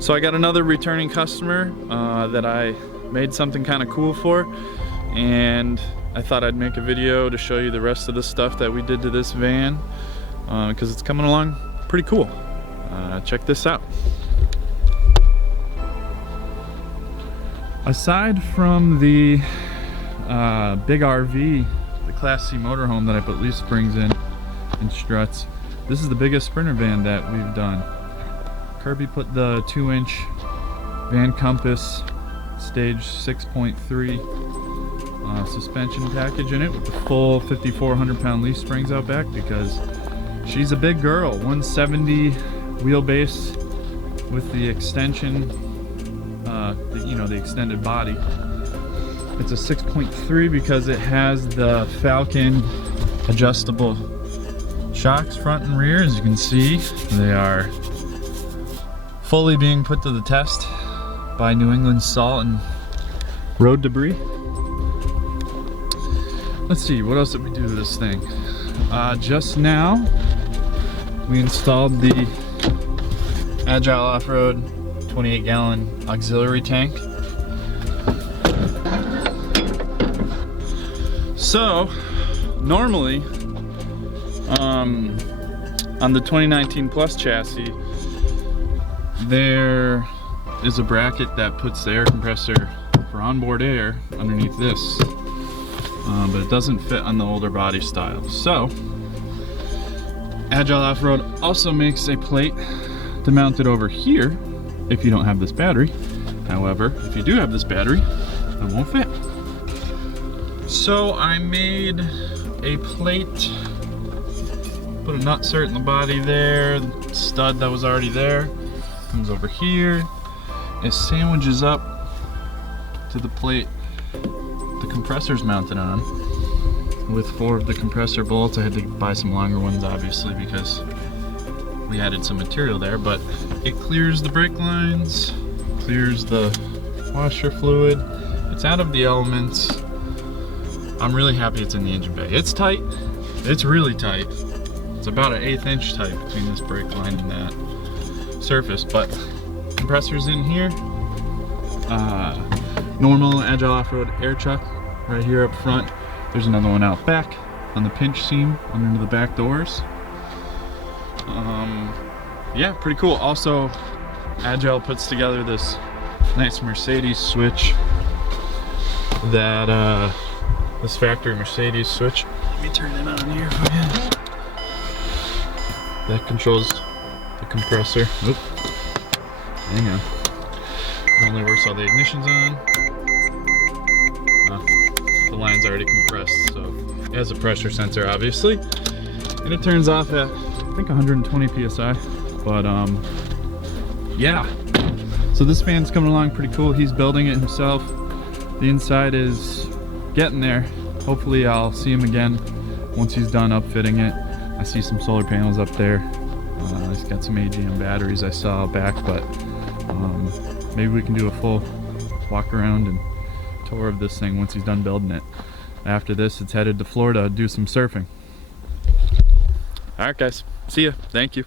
So I got another returning customer that I made something kind of cool for, and I thought I'd make a video to show you the rest of the stuff that we did to this van, because it's coming along pretty cool. Check this out. Aside from the big RV, the Class C motorhome that I put leaf springs in and struts, this is the biggest Sprinter van that we've done. Kirby put the 2-inch Van Compass stage 6.3 suspension package in it with the full 5,400-pound leaf springs out back because she's a big girl. 170 wheelbase with the extension, the extended body. It's a 6.3 because it has the Falcon adjustable shocks front and rear. As you can see, they are fully being put to the test by New England salt and road debris. Let's see, what else did we do to this thing? Just now, we installed the Agile Off-Road 28-gallon auxiliary tank. So, normally, on the 2019 Plus chassis, there is a bracket that puts the air compressor for onboard air underneath this, but it doesn't fit on the older body style. So, Agile Off-Road also makes a plate to mount it over here if you don't have this battery. However, if you do have this battery, it won't fit. So I made a plate, put a nut cert in the body there, the stud that was already there comes over here. It sandwiches up to the plate the compressor's mounted on. With 4 of the compressor bolts, I had to buy some longer ones obviously because we added some material there, but it clears the brake lines, clears the washer fluid. It's out of the elements. I'm really happy it's in the engine bay. It's tight, it's really tight. It's about an 1/8 inch tight between this brake line and that surface, but compressor's in here. Normal Agile Off-Road air chuck right here up front. There's another one out back on the pinch seam under the back doors. Yeah, pretty cool. Also, Agile puts together this nice Mercedes switch that this factory Mercedes switch. Let me turn it on here for you. That controls the compressor. Oop. Hang on. It only works while the ignition's on. The line's already compressed, so it has a pressure sensor, obviously. And it turns off at, I think, 120 PSI. But, yeah. So this van's coming along pretty cool. He's building it himself. The inside is getting there. Hopefully I'll see him again once he's done upfitting it. I see some solar panels up there. He's got some AGM batteries I saw back, but maybe we can do a full walk around and tour of this thing once he's done building it. After this, it's headed to Florida to do some surfing. Alright guys, see ya. Thank you.